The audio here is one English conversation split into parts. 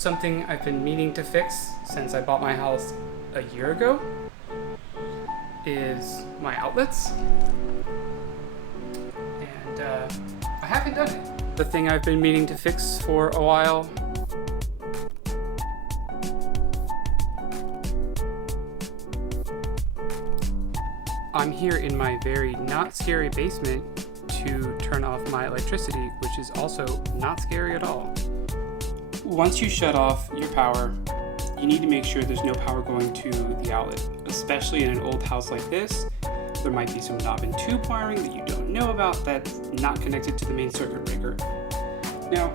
Something I've been meaning to fix since I bought my house a year ago is my outlets, and I haven't done it. The thing I've been meaning to fix for a while I'm here in my very not scary basement to turn off my electricity, which is also not scary at all. Once you shut off your power, you need to make sure there's no power going to the outlet, especially in an old house like this. There might be some knob and tube wiring that you don't know about that's not connected to the main circuit breaker. Now,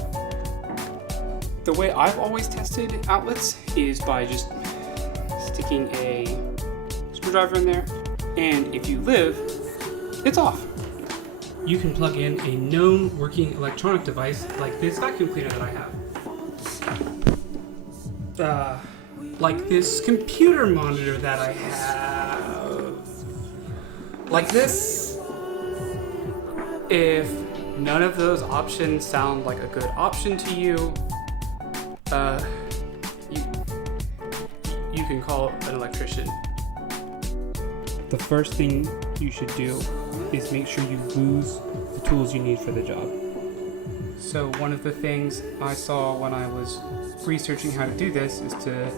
the way I've always tested outlets is by just sticking a screwdriver in there, and if you live, it's off. You can plug in a known working electronic device like this vacuum cleaner that I have. Like this computer monitor that I have. Like this. If none of those options sound like a good option to you, you can call an electrician. The first thing you should do is make sure you lose the tools you need for the job. So one of the things I saw when I was researching how to do this is to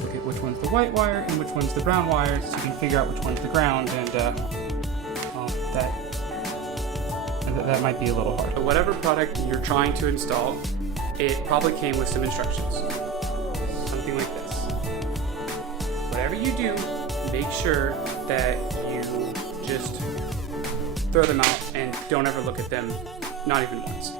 look at which one's the white wire and which one's the brown wire, so you can figure out which one's the ground, and that might be a little hard. Whatever product you're trying to install, it probably came with some instructions. Something like this. Whatever you do, make sure that you just throw them out and don't ever look at them, not even once.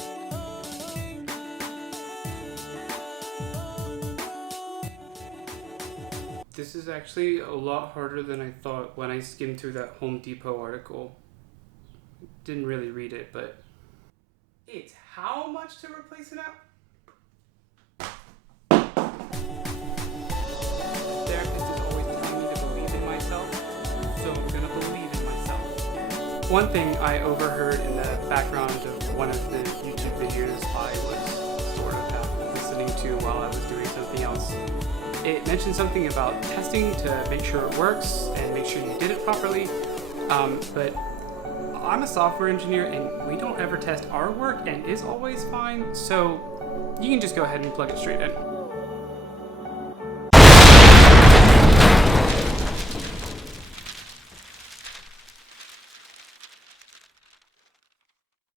This is actually a lot harder than I thought when I skimmed through that Home Depot article. Didn't really read it, but it's how much to replace an app? Therapist is always telling me to believe in myself, so I'm gonna believe in myself. One thing I overheard in the background of one of the YouTube videos I was sort of half listening to while I was doing something else. It mentioned something about testing to make sure it works and make sure you did it properly, but I'm a software engineer and we don't ever test our work and it's always fine, so you can just go ahead and plug it straight in.